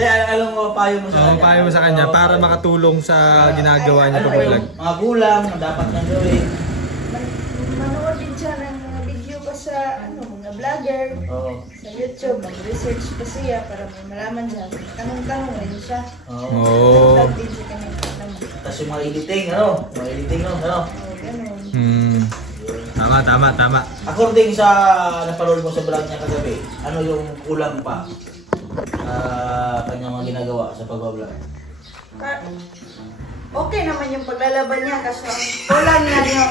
Hindi, alam mo, payo mo sa kanya. Payo mo sa kanya para makatulong sa ginagawa niya pag vlog. Mga kulang na dapat nang gawin. Manood din siya ng mga video pa sa mga vlogger. Oo. Sa YouTube, mag-research pa siya para may malaman siya. Tanong-tanong rin siya. Oo. Vlog din siya kanyang tanong. Tapos yung mga editing, ano? Mga editing, ano? Oo, ganun. Tama. According sa napanood mo sa vlog niya kagabi, ano yung kulang pa kanyang mga ginagawa sa pagbablog? Okay naman yung paglalaban niya kasi ang kulang niya yung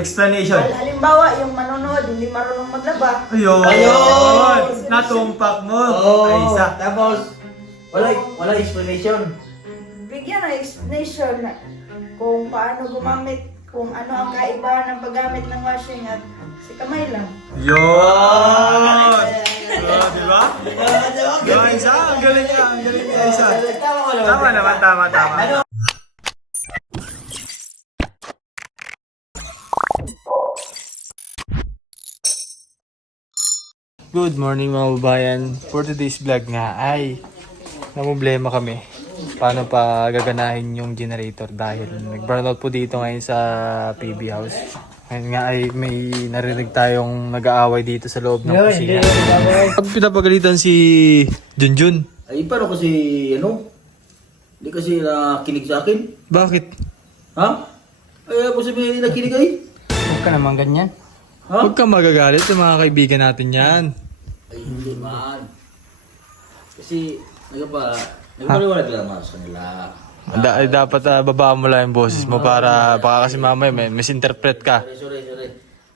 Explanation. halimbawa yung manonood hindi marunong maglaba. Ayun! Natumpak mo. Ay, isa. Tapos, wala explanation. Bigyan ng explanation na kung paano gumamit, kung ano ang kaibahan ng paggamit ng washing at si kamay lang. Yun! Diba? Yung isa, ang galing niya, isa. Tama naman, tama. Good morning mga kababayan. For today's vlog nga ay namumblema kami. Paano pa gaganahin yung generator dahil nag-burnout po dito ngayon sa PB house. Ngayon nga ay may narinig tayong nag-aaway dito sa loob ng kusina. Pag pinapagalitan si Junjun. Ay, paano kasi, hindi kasi nakinig sa akin. Bakit? Ha? Ay, ako sabihin nakinig ay. Huwag ka naman ganyan. Ha? Huwag kang magagalit sa mga kaibigan natin yan. Ay, hindi man. Kasi, nagpaliwanag lang ako sa kanila. Dapat babaan mo lang yung boses mo para baka kasi mamaya may misinterpret ka. Sorry.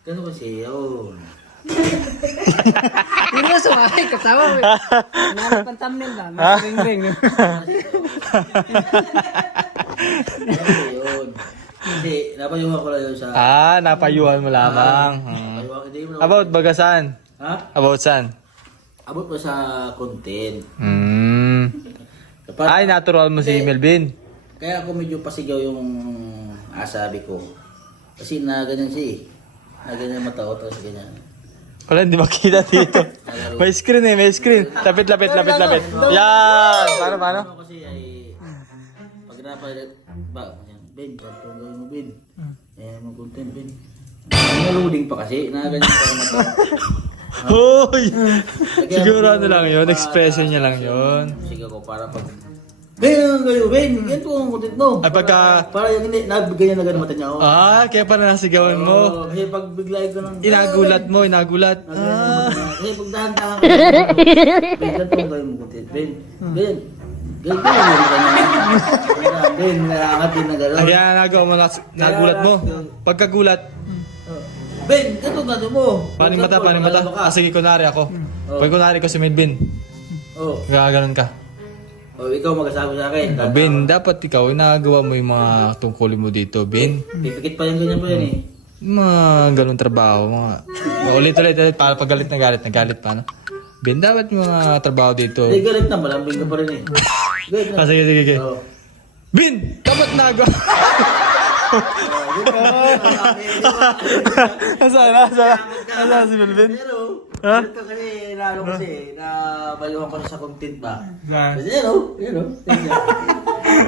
Ganun kasi, yun. Hindi mo sumakay, kasama mo. Nanap ang thumbnail ba? May ring-ring. Yun. Kasi, napayuhan ko lang yun sa... Napayuhan mo lamang. Hindi mo na... About bagasan? Ha? About saan? Abot mo sa content. Ay, natural mo si Melvin. Kaya ako medyo pasigaw yung asabi ko. Kasi na ganyan siya eh. Na ganyan matao tapos ganyan. Wala, hindi makita dito. May screen may screen. Lapit. Yan! Paano? Ano kasi ay... Pag napalit... Ben, parang gawin mo Ben. Ayan mo content Ben. Naluding pa kasi. Na ganyan pa yung matao. Hoy! Siguro ano lang yun, expression niya lang yun. Sigaw ko para pag... Ben, ang gayo Ben! Yan po ang content mo. Ay pagka... Para yung hindi, ganyan na ganun mata niya. Kaya pala nasigawan mo. Kasi pag bigla ko ng... Inagulat mo. Kasi pag dahan-dahan ko. Ben, yan po ang gayo mo content. Ben, ganyan mo ganyan. Ben, narangat din na gano'n. Kaya nagawa mo, nagulat mo. Pagkagulat, Ben, ganito mo. paano yung mata? Sige, kunwari ako. Pag kunwari ko si Melvin, Oh, gaganon ka. ikaw magkasabi sa akin. Ben, dapat ikaw, nagawa mo yung mga tungkulin mo dito, Ben. Pipikit pa yung ganyan pa yan eh. Mga ganun trabaho, ulit, para pag galit na galit pa, no? Ben, dapat yung mga trabaho dito. Hindi, galit na. Malambing ka pa rin eh. Galit na. Sige. Oo. Ben, dapat nagawa. Nasaan si Melvin? Pero, Ha? galit ka kasi nalo kasi na bayuhan ko siya sa content ba? Saan? Kasi yan o.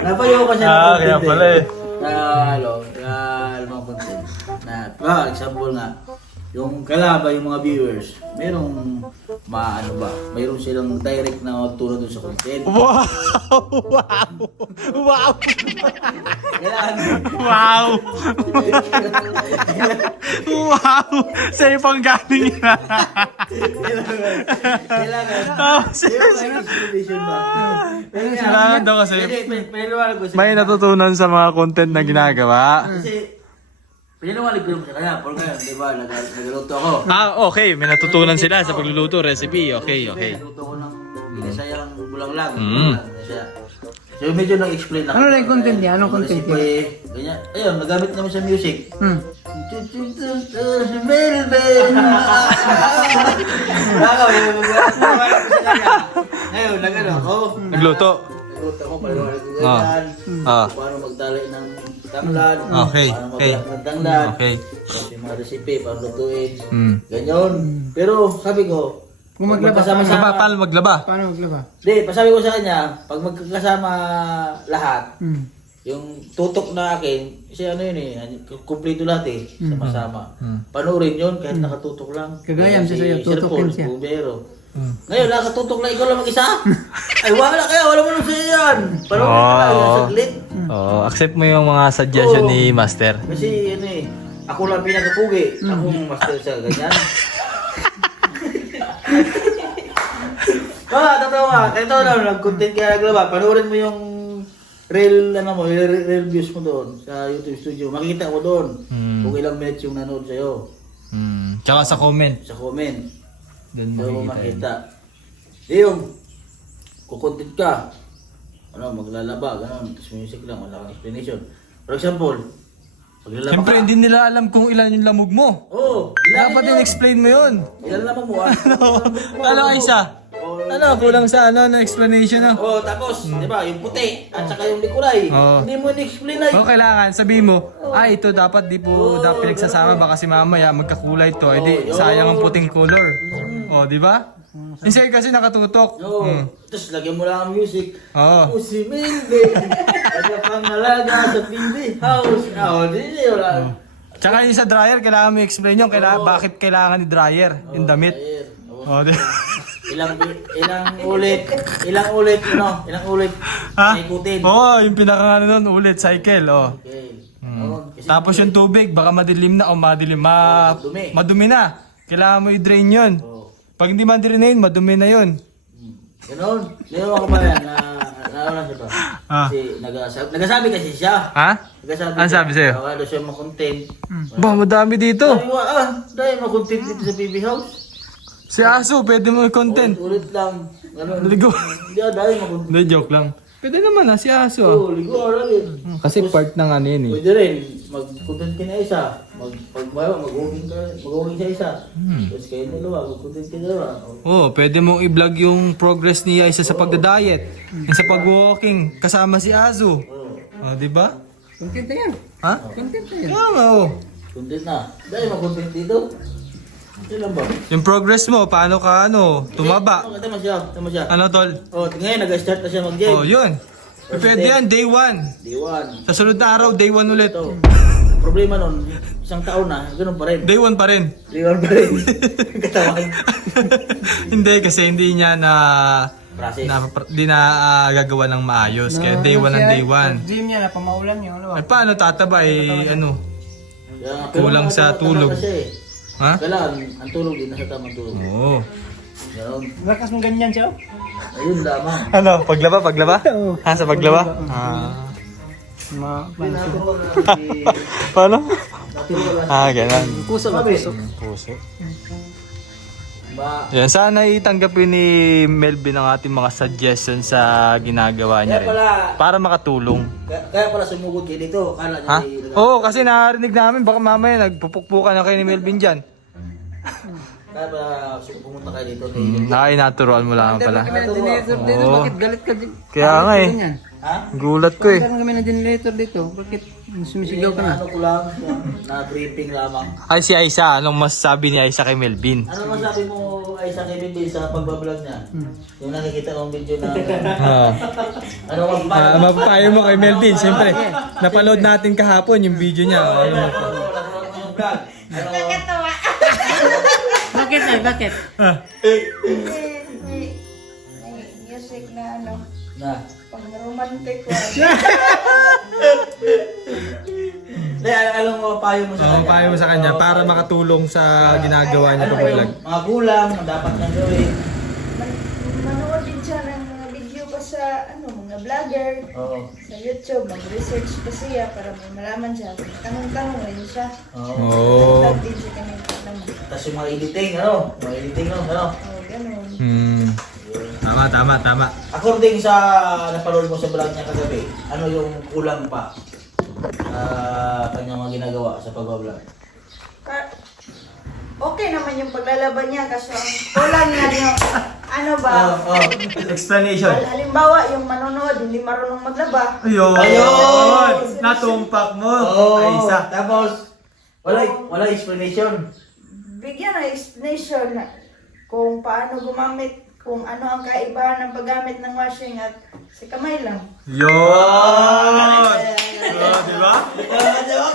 Napayuhan ko siya ng content kaya pala eh. Na mga content. Example nga, yung kalaba, yung mga viewers, merong mayroon silang direct na tulad dun sa content. Wow! Kailangan. Wow! Sa'yo pang galing yan. Kailangan. May explanation ba? Kailangan daw kasi Piniluwalag ko siya. may natutunan sa mga content na ginagawa. Kasi, piniluwalag ko yung siya kaya. For ngayon, di ba, nagluto ako. Okay. May natutunan sila sa pagluluto, recipe. Okay. Nagluto ko ng binisayang bulanglang. Mm. So, medyo nag-explain ako. Ano na yung content niya? Anong content niya? Ganyan. Ayun, nagamit naman sa music. Ngayon, nag-ano ako. Nagluto. Nagluto ako, paliwanag ko ganyan. Paano magdalay ng tanglad. Okay, Paano okay. mag-lock ng tanglad. Okay. Yung mga recipe, paano lutuin. Mm. Ganyan. Pero sabi ko, Kung maglaba, magkasama-sama. Paano maglaba? paano maglaba? Di, pasabi ko sa kanya, pag magkakasama lahat, Hmm. yung tutok na akin, kasi ano yun eh, kumpleto lahat eh, sama-sama. Hmm. Panoorin yun kahit nakatutok lang. Kagaya siya sa'yo, tutukin siya. Bumbero. Hmm. Ngayon, nakatutok lang ikaw lang mag-isa. Ay, wala kaya, wala mo nung sa'yo yan. Panoorin ka lang, Oo. saglit. Oo, accept mo yung mga suggestion Oo. ni Master. Kasi ano eh, ako lang pinakapugi. Akong master sa ganyan. Totoo nga. Ito na, nag-content kaya naglaba. Panoorin mo yung real, ano mo, real views mo doon sa YouTube studio. Makikita mo doon kung ilang minutes yung nanood sa'yo Tsaka sa comment. sa comment. Doon Doon mo makikita. makita. Di yung kukontent ka, ano, maglalaba, gano'n, tapos music lang, wala kang explanation. For example, maglalaba Siyempre, ka. hindi nila alam kung ilan yung lamog mo. Oo, Dapat yun. in-explain mo yun. Ilan naman mo ah. Ano ka isa? Ano, kulang sa ano, na explanation no? Oh, tapos, di ba, yung puti at saka yung likulay. Oo. Hindi mo ni-explain ay. O kailangan, sabihin mo, ito dapat di po dapat pinagsasama baka si mamaya magkakulay to, edi yun. sayang ang puting color. O, di ba? Kasi nakatutok. Oo. Tapos lagyan mo lang ang music. Oo. Si Milde. Nagpangalaga sa PB House. Oh, di wala. Tsaka yung sa dryer, kailangan mo i-explain yung bakit kailangan ni dryer, yung damit. Ayer. O, Oh. di Ilang ulit, ilang ulit Ha? ikutin. Oo, yung pinaka nun, ulit, cycle, o. Okay. Oo, kasi Tapos yung tubig, baka madilim na o dumi. madumi na. Kailangan mo i-drain yun. Oo. Pag hindi ma-drain, madumi na yun. Ganon. Ngayon ako ba yan na nauna siya to. Ah. Kasi nagasabi kasi siya. Ha? Nagasabi Ano sabi sa'yo? Kaya daw siya makontent. Ba, madami dito. Dahil makontent dito sa PB House. Si Aso, pwede mo i-content. Ulit lang. Ganon. Ligo. Hindi dahil makontent. Hindi, joke lang. Pwede naman si Aso. Oo, ligo lang yun. Kasi part ng ano yun eh. Pwede rin, mag-content ka na isa. Mag-walking sa isa. Tapos kayo dalawa, mag-content ka dalawa. Oo, pwede mong i-vlog yung progress niya isa sa pagda-diet. Yung sa pag-walking, kasama si Aso. Oo. di ba? Content na yan. Ha? Content na yan. Kaya nga, oh. Content na. Dahil mag-content dito. Ito lang ba? Yung progress mo, paano ka tumaba. Tama siya. Ano tol? Oh, ngayon nag-start na siya mag-gym. Oh, yun. Pwede yan, day 1. Day 1. Sa sunod na araw, day 1 ulit. Ito. Problema nun, isang taon na, ganun pa rin. Day 1 pa rin. Day 1 pa rin. Katawan. Hindi, kasi hindi niya Process. di na gagawa ng maayos. Kaya day 1 ang day 1. Gym niya na, pamaulan niya. Ano ba? Eh, paano tataba ano? Kaya, Kulang pero sa tama tulog. kasi eh. Ha? Kailangan, ang tulog din, nasa tamang tulog. Oo. Ganun. Lakas ng ganyan siya. Ayun lamang. Ano? Paglaba? Ha, sa paglaba? Pinagawa na si... Paano? Natulog Ganun. Puso ba? Puso. Puso. Ba, Yan, sana itanggapin ni Melvin ang ating mga suggestions sa ginagawa niya kaya rin. pala, Para makatulong. kaya pala sumugod kayo dito. Kala niya Ha? may- Oo, kasi narinig namin, baka mamaya nagpupukpukan na kayo ni Melvin dyan. Kaya pala pumunta kayo dito. Natural mo lang pala. Kami na generator dito. Oo. Bakit galit ka din? Kaya nga eh. Ganyan. Ha? Gulat ko eh. Kaya kami na generator dito. Bakit sumisigaw ka na? Ano ko lang, na-briefing lamang. Ay, si Aisa, anong masasabi ni Aisa kay Melvin? Ano masabi mo ay sa Kevin Bill sa pagbablog niya? Yung nakikita kong video na... ano Mapapayo mo kay Melvin, siyempre. Napanood natin kahapon yung video niya. Nakakatawa. Bakit ay? Bakit? May music na ano, Na. pang romantic ko. Hindi, alam mo, payo mo sa kanya. Payo mo sa kanya para makatulong sa ginagawa niya Ano sa ba yung vlog. mga kulang na dapat niyang gawin? Manood din siya ng mga video pa sa ano, mga vlogger. Oo. Sa YouTube, mag-research pa siya para may malaman siya. Tanong-tanong rin siya. Oo. Oo. Vlog din siya kami alam. Tapos yung mga editing, ano? Mga editing, ano? Oh, ganun. Tama. According sa napanood mo sa vlog niya kagabi, ano yung kulang pa sa kanyang mga ginagawa sa pag-vlog? Okay naman yung paglalaban niya kasi ang kulang niya yung ano ba? Explanation. Halimbawa, yung manonood, hindi marunong maglaba. Ayun! Natumpak mo, Aisa. Tapos, wala explanation. Bigyan ng explanation na kung paano gumamit, kung ano ang kaibahan ng paggamit ng washing at si kamay lang. Yun! Di ba?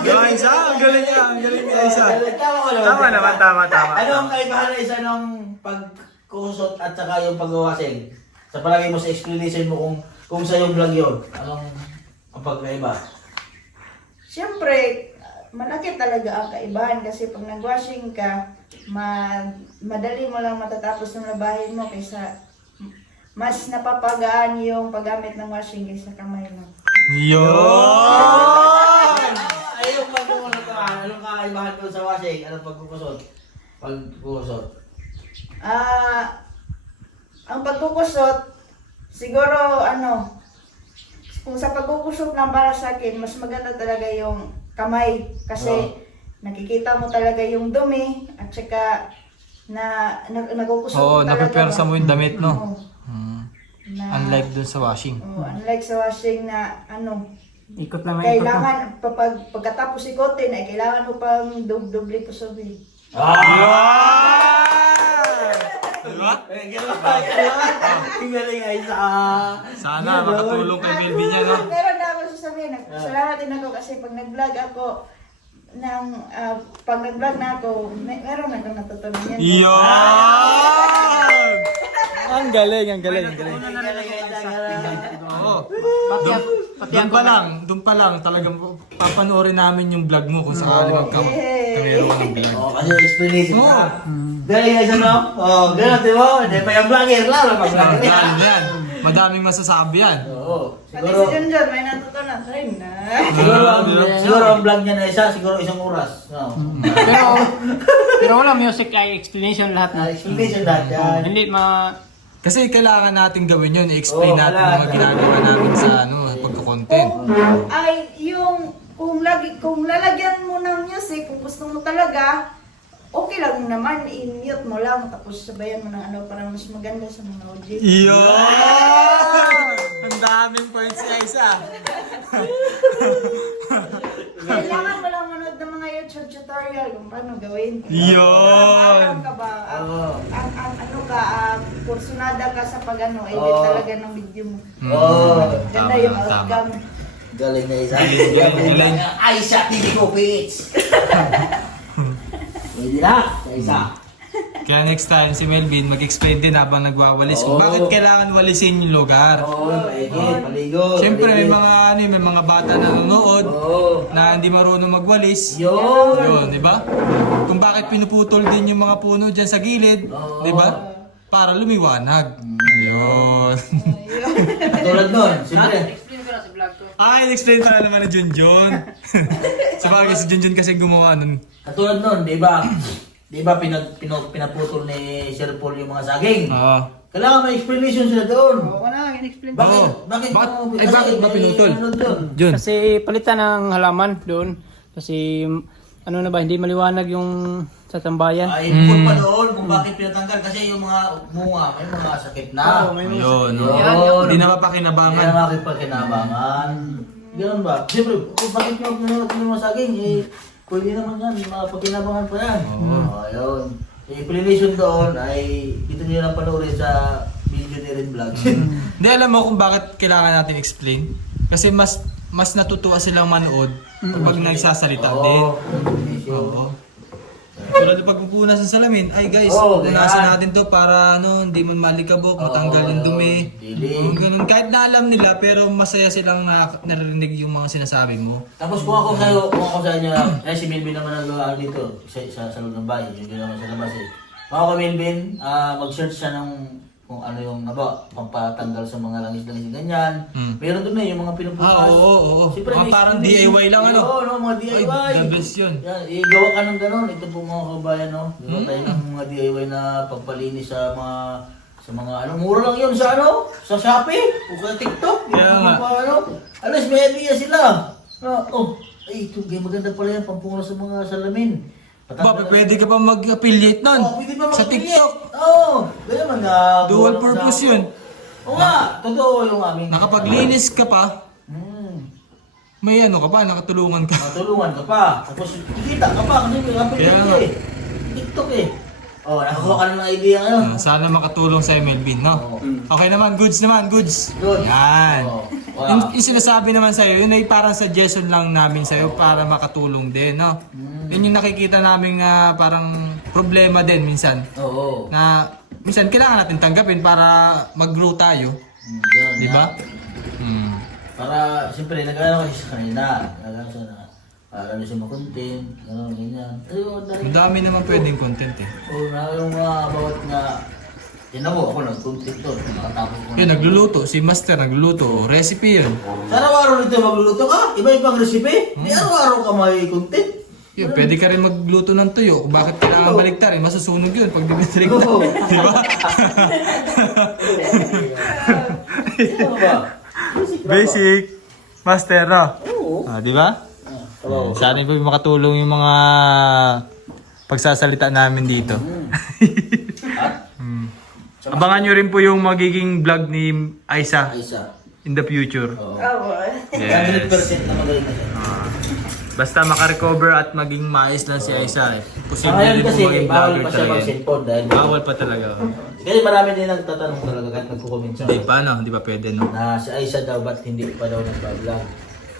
Yung isa, ang galing niya, ang galing niya isa. Tama ko naman. Tama naman, tama. Ano ang kaibahan na isa ng pagkusot at saka yung pagwawasing? Sa palagay mo sa explanation mo kung sa yung vlog yun, anong ang pagkaiba? Siyempre, malaki talaga ang kaibahan kasi pag nag-washing ka, madali mo lang matatapos ng labahin mo kaysa mas napapagaan yung paggamit ng washing kaysa kamay mo. Yun! Ay, yung pagkukusot, anong kakaibahan ko sa washing? Anong pagkukusot? Pagkukusot. Ang pagkukusot, siguro kung sa pagkukusot lang para sa akin, mas maganda talaga yung kamay kasi nakikita mo talaga yung dumi at saka nagkukusot Oo, mo talaga. napepersa mo yung damit, no? Oo. Unlike dun sa washing. Unlike sa washing na Ikot naman ikot. kailangan pagkatapos ikotin ay kailangan mo pang doble kusubi. Diba? Ang galing ay sa... Sana makatulong kay Melvin yan, no? Meron na ako sasabihin. Salamat din ako kasi pag nag-vlog ako, pag nag-vlog na ako, meron na akong natutunan yan. Yun! Ang galing, ang galing. Oo. Doon pa lang, talagang papanoorin namin yung vlog mo kung sakali magkamero ka ng vlog. Oo, kasi explanation na. Galing ay sa no? Oo, gano'n, di ba? Hindi pa yung vlogger, lalo pag vlogger. Yan, yan. Madaming masasabi yan. Oo. Pati Siguro, si Junjun, may natutunan rin na. siguro ang vlog niya na isa, siguro isang oras. No? Pero wala music ay explanation lahat na. Explanation lahat yan. Hindi Kasi kailangan natin gawin yun, i-explain Oo, natin wala. mga ginagawa namin sa pagka-content. Ay, kung lalagyan mo ng music, kung gusto mo talaga, okay lang naman, i-mute mo lang, tapos sabayan mo ng para mas maganda sa mga audio. Yun! Ang daming points niya isa. Kailangan mo lang manood ng mga YouTube tutorial kung paano gawin. Yun! Alam ka ba? Kursunada ka sa edit Oo. talaga ng video mo. Oo. Ganda Tama, yung tama. outcome. Galing na isa. Galing. Ay, sa TV ko, Pits. Pwede na, sa isa. Kaya next time si Melvin mag-explain din habang nagwawalis kung Oo. bakit kailangan walisin yung lugar. Oo, paligid, paligo. Siyempre may paligid. mga bata na nanonood Oo. na hindi marunong magwalis. Yun. Yun, di ba? Kung bakit pinuputol din yung mga puno dyan sa gilid, Oo. di ba? Para lumiwanag. Yun. Katulad nun, siyempre. explain ko na sa vlog ko. In-explain pala naman ni Junjun. Sabagay si Junjun kasi gumawa nun. Katulad nun, di ba? Di ba pinaputol ni Sir Paul yung mga saging? Oo. Kailangan may explanation sila doon. Oo na, in-explain ko. Bakit? Oo. Bakit? Bakit ba pinutol? Jun. Kasi palitan ng halaman doon. Kasi hindi maliwanag yung sa tambayan. Ay, bukod pa doon kung bakit pinatanggal. Kasi yung mga bunga, may mga sakit na. Oo, may mga Yun. Yun. Hindi na Kaya mapakinabangan. makipagkinabangan. Ganun ba? Siyempre, kung bakit nyo pinunod ng mga saging, pwede naman yan, mapagkinabangan pa yan. Ayun. Explanation doon ay dito nyo lang panoorin sa video ni Red Vlog. Hindi, alam mo kung bakit kailangan natin explain? Kasi mas natutuwa silang manood kapag nagsasalita din. Oo. Tulad ng pagpupunas ng salamin, ay guys, Oo, punasan ganyan. natin to para hindi man malikabok, matanggal yung dumi. Dili. Ganun. Kahit na alam nila, pero masaya silang narinig yung mga sinasabi mo. Tapos kung ako sa inyo, si Melvin naman nag dito sa loob ng bahay, yun naman sa labas eh. Kung ako kay Melvin, mag-search siya ng kung ano yung pampatanggal sa mga langis-langis ganyan. Meron doon yung mga pinupunas. Oo. Siyempre, Mga may parang explanation. DIY lang, ano? Oo, mga DIY. Ay, the best yun. Yan, igawa ka ng gano'n. Ito po mga kabayan, no? Gawa tayo ng mga DIY na pagpalinis sa mga mura lang yun sa sa Shopee o sa TikTok. Kaya nga. Alas, may idea sila. Ay, ito, maganda pala yan, pampunga sa mga salamin. Ba, pwede ka pa mag-affiliate nun Pwede pa sa mag-affiliate. TikTok. Ganyan man na. Dual purpose yun. Oo nga, totoo yung aming. Nakapaglinis ka pa, may ka pa, nakatulungan ka. Matulungan ka pa. Tapos kikita ka pa kasi may affiliate Kaya nga. TikTok eh. Oh, nakakuha ka na ng idea ngayon. Sana makatulong sa Melvin, no? Oo. Okay naman, goods naman, goods. Good. Yan. Oo. Yung sinasabi naman sa'yo, yun ay parang suggestion lang namin sa'yo para makatulong din, no? Yun yung nakikita namin parang problema din minsan. Oo. Na minsan kailangan natin tanggapin para mag-grow tayo. Yan, Di ba? yan. Para, siyempre, nag-ano kasi sa kanina. Nag-ano siya na, ano siya makontent, gano'n, ganyan. Ayun, Ang dami naman pwedeng content eh. Oo, na yung mga bawat nga, tinan mo, ako nag-content doon, nakatapos ko. Yun, nagluluto. Si Master nagluluto. Recipe yun. Sa araw-araw dito magluluto ka, iba-ibang recipe. Di araw-araw ka may content. Yun, pwede ka rin magluto ng tuyo. Kung bakit kailangan baligtarin, masusunog yun pag dinitrigta. Oo. Di ba? Ano ba? Basic. Master, no? Oo. Di ba? Oo. Sana po makatulong yung mga pagsasalita namin dito. At, Abangan nyo rin po yung magiging vlog ni Aisa Aisa. in the future. Oo. Oo. 100% na magaling na siya. Basta makarecover at maging maayos lang si Aisa. Sa Posible ngayon din po kasi, maging bawal vlogger pa siya talaga. mag-cellphone dahil Bawal pa talaga. Kasi marami din nagtatanong talaga kahit nagko-comment siya. Hindi, paano? Hindi pa pwede, no? Na si Aisa daw ba't hindi pa daw nagpa-vlog.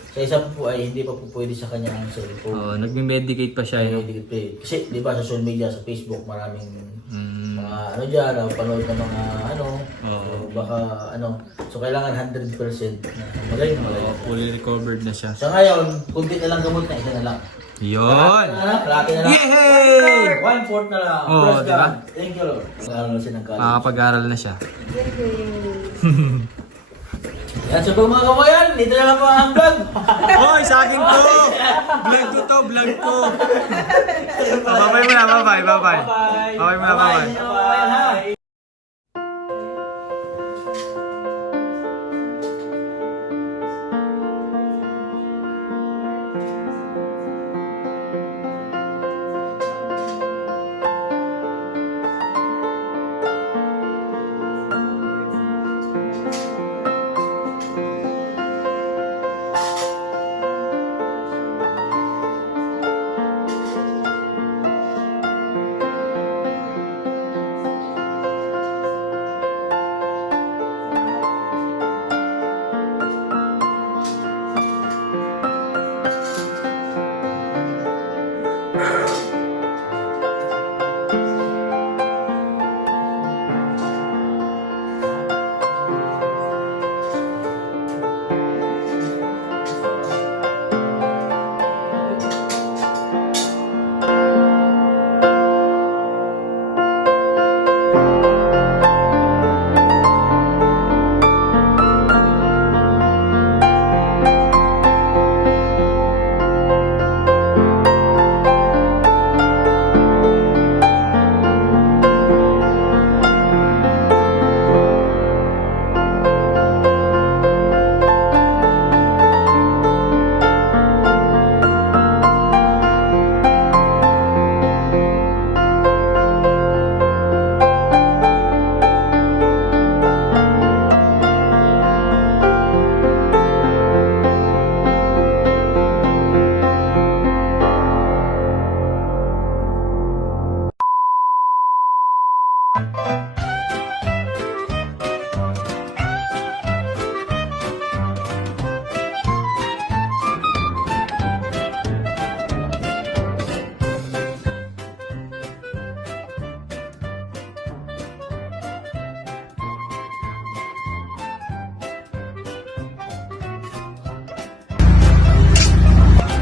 Sa isa po ay hindi pa po pwede sa kanyang cellphone. Oh, nagme-medicate pa siya. Ayun, Yun. kasi di ba sa social media, sa Facebook, maraming Mm, mga ano dyan, panood ng mga ano, Oo. o baka ano. So kailangan 100% na magaling na magaling. fully recovered na siya. Sa ngayon, kunti na lang gamot na isa na lang. Yun! Kalahati na lang. Yay! 1/4 na lang. Oo, Praise di ba? God. Thank you Lord. Nag-aaral na siya ng college. Makakapag-aral na siya. Yan, so mga kabayan, dito na lang po ang vlog. Hoy, sa akin to! Vlog ko to, vlog ko! Babay mo na, babay, babay. Babay mo na, babay. Bye.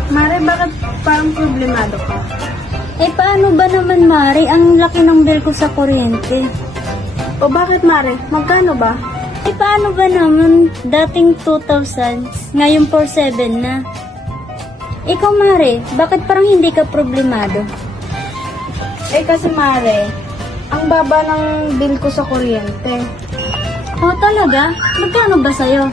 Mare, bakit parang problemado ka? Eh paano ba naman, Mari? Ang laki ng bill ko sa kuryente. O bakit, Mare? Magkano ba? Eh paano ba naman dating 2,000, ngayon 4,700 na? Ikaw, Mari, bakit parang hindi ka problemado? Eh kasi, Mare, ang baba ng bill ko sa kuryente. Oh, talaga? Magkano ba sa'yo?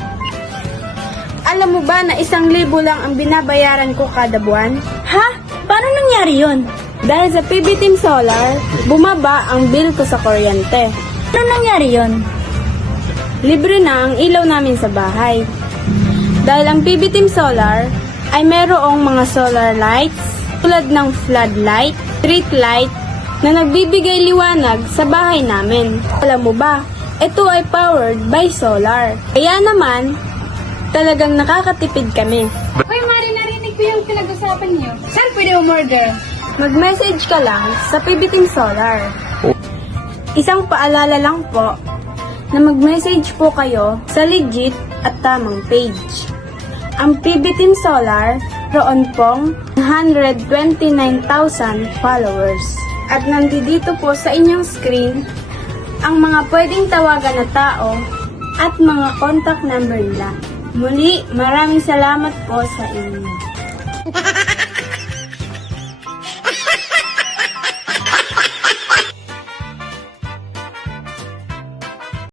Alam mo ba na 1,000 lang ang binabayaran ko kada buwan? Ha? Paano nangyari yun? Dahil sa PB Team Solar, bumaba ang bill ko sa kuryente. Paano nangyari yun? Libre na ang ilaw namin sa bahay. Dahil ang PB Team Solar ay merong mga solar lights tulad ng floodlight, street light, na nagbibigay liwanag sa bahay namin. Alam mo ba, ito ay powered by solar. Kaya naman, talagang nakakatipid kami. Hoy, Mari, narinig ko yung pinag-usapan niyo. Saan pwede umorder? Mag-message ka lang sa PB Team Solar. Isang paalala lang po na mag-message po kayo sa legit at tamang page. Ang PB Team Solar, roon pong 129,000 followers. At nandito po sa inyong screen ang mga pwedeng tawagan na tao at mga contact number nila. Muli, maraming salamat po sa inyo.